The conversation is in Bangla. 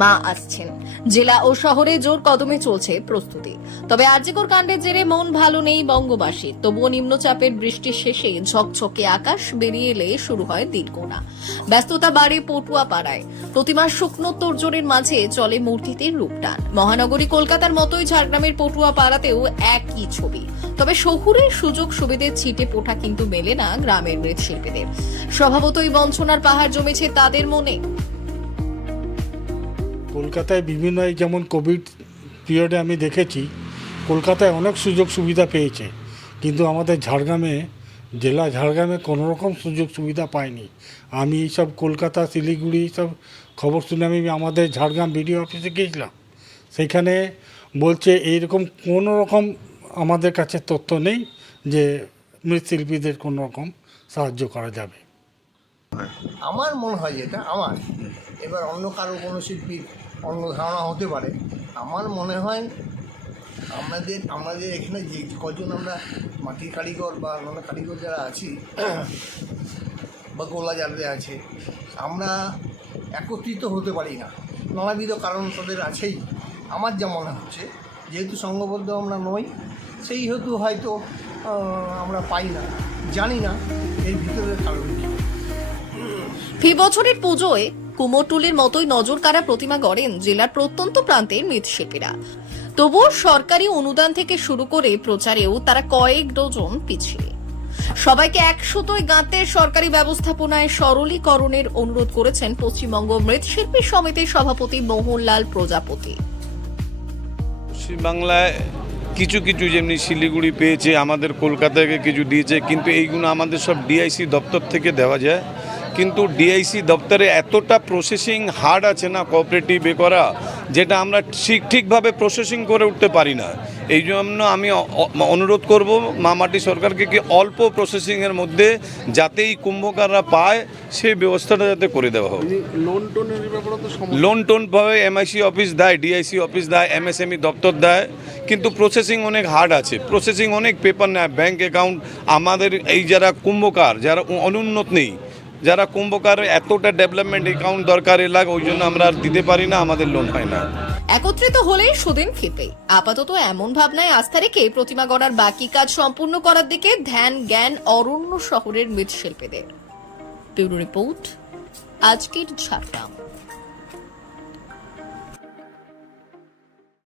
মা আসছেন। জেলা ও শহরে জোর কদমে চলছে প্রস্তুতি। তবে আরজিকর কাণ্ডের জেরে মন ভালো নেই বঙ্গবাসীর। তবুও নিম্নচাপের বৃষ্টির শেষে ঝকঝকে আকাশ বেরিয়ে এলে শুরু হয় দিনগোনা। ব্যস্ততা বাড়ে পটুয়াপাড়ায়। প্রতিমার শুকনো তোড়জোড়ের মাঝে চলে মূর্তিতে রূপটান। মহানগরী কলকাতার মতোই ঝাড়গ্রামের পটুয়াপাড়াতেও একই ছবি। তবে শহুরের সুযোগ সুবিধে ছিটে পোটা কিন্তু মেলে না গ্রামের মৃৎশিল্পীদের। স্বভাবতই বঞ্চনার পাহাড় জমেছে তাদের মনে। কলকাতায় বিভিন্ন যেমন কোভিড পিরিয়ডে আমি দেখেছি কলকাতায় অনেক সুযোগ সুবিধা পেয়েছে, কিন্তু আমাদের জেলা ঝাড়গ্রামে কোনো রকম সুযোগ সুবিধা পাইনি। আমি এইসব কলকাতা শিলিগুড়ি সব খবর শুনে আমি আমাদের ঝাড়গ্রাম বিডিও অফিসে গিয়েছিলাম। সেখানে বলছে এইরকম কোনো রকম আমাদের কাছে তথ্য নেই যে মৃৎশিল্পীদের কোনো রকম সাহায্য করা যাবে। আমার মনে হয় যেটা আমার, এবার অন্য কারো কোনো শিল্পীর অন্য ধারণা হতে পারে। আমার মনে হয় আমাদের এখানে যে কজন আমরা মাটির কারিগর বা অন্যান্য কারিগর যারা আছি বা গোলা যারা আছে, আমরা একত্রিত হতে পারি না। নানাবিধ কারণ তাদের আছেই। আমার যা মনে হচ্ছে, যেহেতু সংঘবদ্ধ আমরা নই, সেই হেতু হয়তো আমরা পাই না, জানি না এর ভিতরের কারণ কী। ফি বছরের পুজোয় কুমোরটুলির মতোই নজর কাড়া প্রতিমা গড়েন জেলার প্রত্যন্ত প্রান্তের মৃৎশিল্পীরা। তবুও সরকারি অনুদান থেকে শুরু করে প্রচারেও তারা কয়েক ডজন পিছিয়ে। সবাইকে এক সুতোয় গাঁথতে সরকারি ব্যবস্থাপনায় সরলীকরণের অনুরোধ করেছেন পশ্চিমবঙ্গ মৃৎশিল্পী সমিতির সভাপতি মোহনলাল প্রজাপতি। পশ্চিমবাংলায় কিছু কিছু যেমনি শিলিগুড়ি পেয়েছে, আমাদের কলকাতাকে কিছু দিয়েছে, কিন্তু এইগুলো আমাদের সব ডিআইসি দপ্তর থেকে দেওয়া যায়। কিন্তু ডিআইসি দপ্তরে এতটা প্রসেসিং হার্ড আছে না কোঅপারেটিভ করা, যেটা আমরা ঠিকভাবে প্রসেসিং করে উঠতে পারি না। এই জন্য আমি অনুরোধ করব মামাটি সরকারকে কি অল্প প্রসেসিংয়ের মধ্যে যাতে এই কুম্ভকাররা পায় সেই ব্যবস্থাটা যাতে করে দেওয়া হোক। লোন টোন পাবে, এমআইসি অফিস দেয়, ডিআইসি অফিস দেয়, এমএসএমই দপ্তর দেয়, কিন্তু প্রসেসিং অনেক হার্ড আছে। প্রসেসিং অনেক পেপার নেয়, ব্যাঙ্ক অ্যাকাউন্ট। আমাদের এই যারা কুম্ভকার, যারা অনুন্নত নেই, যারা কুম্ভকার এতটা ডেভেলপমেন্ট অ্যাকাউন্ট দরকার লাগে, ওই জন্য আমরা আর দিতে পারি না, আমাদের লোন হয় না। একত্রিত হলেই সুদিন খেতে। আপাতত এমন ভাবনায় আস্থা রেখে প্রতিমা গড়ার বাকি কাজ সম্পূর্ণ করার দিকে ধ্যান জ্ঞান অরণ্য শহরের মৃৎশিল্পীদের। ব্যুরো রিপোর্ট, আজকের ঝাড়গ্রাম।